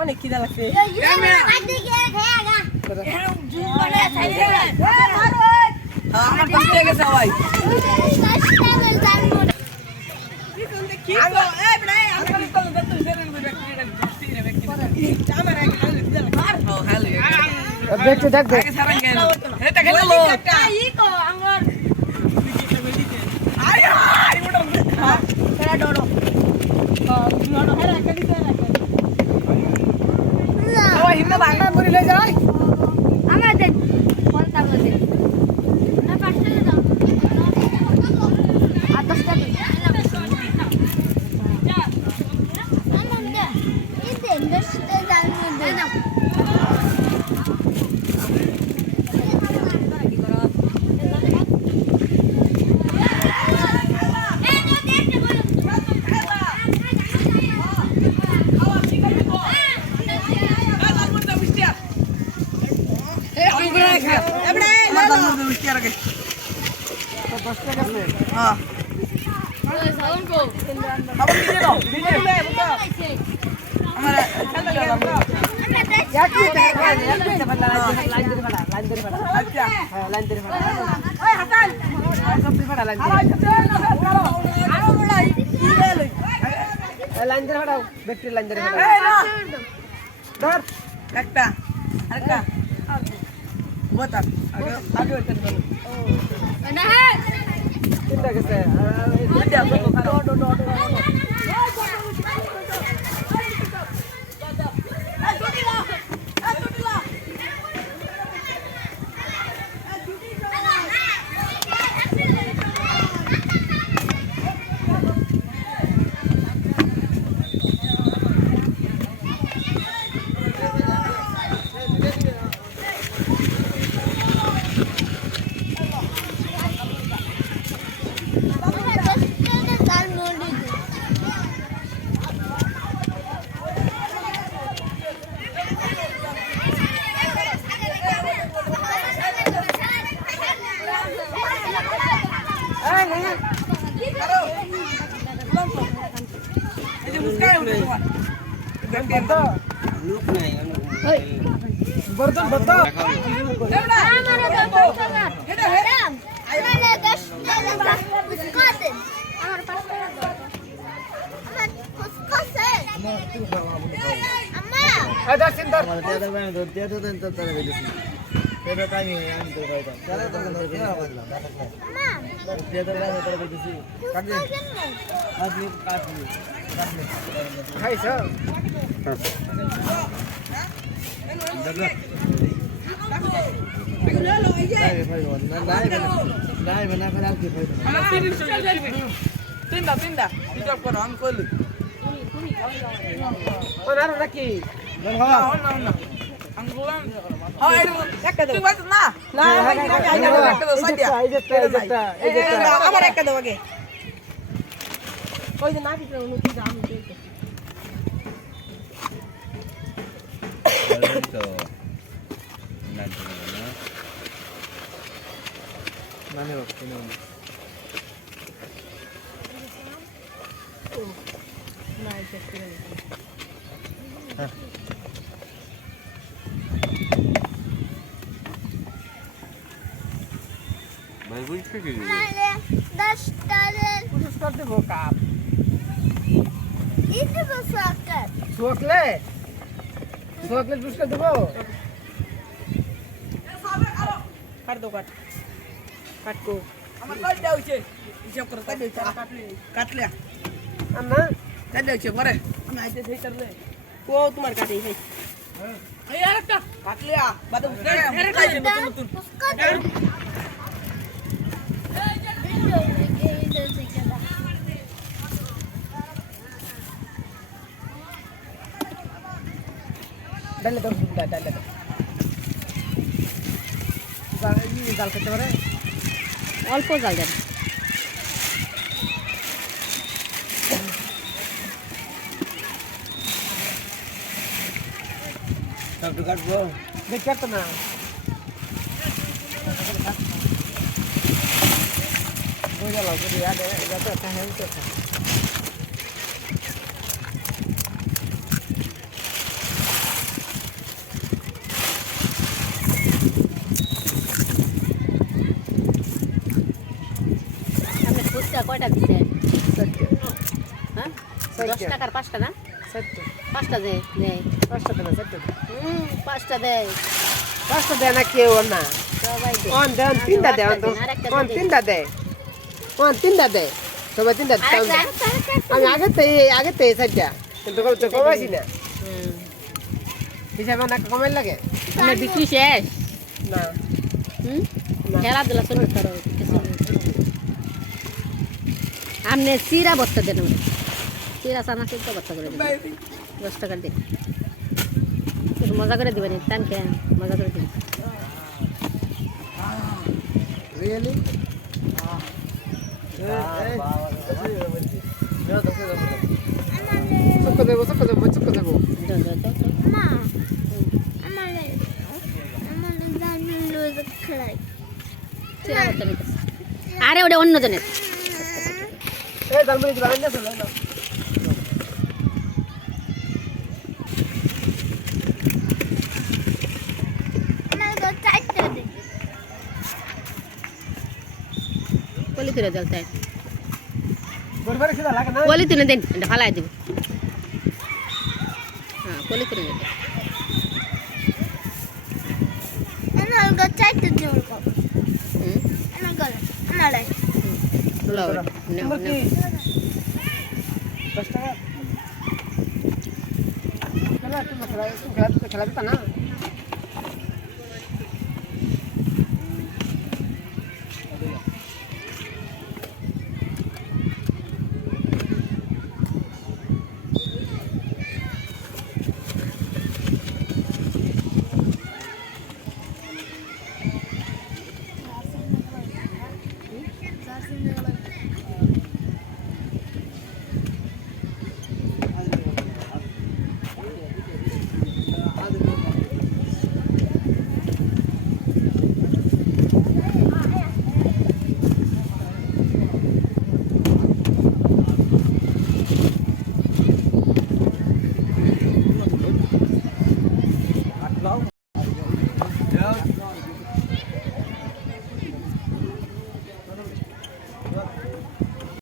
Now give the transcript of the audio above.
অনেক খিদা লাগছে আমার কষ্ট হয়ে গেছে ভাই দেখতে দেখতে হিন্দা বাংলা বলি লে যায় আমাদের কোনটা বলে না পাঁচটা দাও আর 10টা দিন আমাদের এই দেশটা জানি না লাইন ধরে ফাটাও ব্যাটারি লাইন ধরে ফাটাও ধর একটা আরেকটা বতা আগে আগে ওইটা বলো না হ্যাঁ তিনটা গেছে দুইটা বলো বর্তন বর্তন খাইছ তিনটা তিনটা হিসাব করো আমি কইলি ওনার নাকি আমার একটা দেবো আগে ওই যে না দিতে উনি দাম দিতে মানে ওকে না না এটা করে হ্যাঁ ভাই বুঝতে কি নালে 10 টারের পুরস্কার দেবো কাপ এই দেবো সরকার সোকলে সোকলে পুরস্কার দেবো কাট দো কাট কাটকো আমার কাট দাও হইছে হিসাব করো কাট দাও কাটলে আম্মা কাট দাও হইছে পরে আমি আইতে সেই করলে ও তোমার কাটে ভাই এই আরেকটা কাটলে বাদ আরেকটা নতুন ডালে দাও ডালে দাও জাল খেতে পারে অল্প জাল দেন সব কাটবো দেখ কাটতো না বোঝা লাগবে ইয়াদ এটা তো হ্যাঁ তো ফুচকা কয়টা দিছে? চারটে হ্যাঁ? চারটে। 10 টাকার 5টা না? চারটে 5টা দেয়। 5টা দেন চারটে 5টা দেয়। 5টা দেয় না কেউ না সবাই দেয়। অন দেন তিনটা দেয় অন আরেকটা অন দেয়। তিনটা দেয় অন তিনটা দেয় সবাই তিনটা দেয়। আরেকটা? আমি আগেতে চারটা কিন্তু তো কমাইছি না হুম। হিসাবে না কমাই লাগে আপনার বিক্রি শেষ? না হুম? খেলাধুলা শুরু করো কিছু নেই। আপনি চিরা বস্তা দেন আমাকে। চিরা চানা চিরা বস্তা করে দেবেন 10 টাকা দিন একটু মজা করে দিবেন টাইম খেয়ে মজা করে দিবেন রিয়েলি চক্কর দেবো দাও, দাও, দাও, দাও। মা আমার লুজ খাই চিরা বস্তা নিতেছে আরে ওটা অন্য জনের এই দালমুড়ি দিবা না চলে না আমার তো চারটা দিন পলিথিনে দেন তাই গড়বারে খিদা লাগে না পলিথিনে দেন এটা ফালাই দিব হ্যাঁ পলিথিনে দেন আমার গো চাইতে দিও হুম আমার গো আমার লও নাও তোমার কি নাও 10 টাকা খেলা তুমি খেলা দিতা না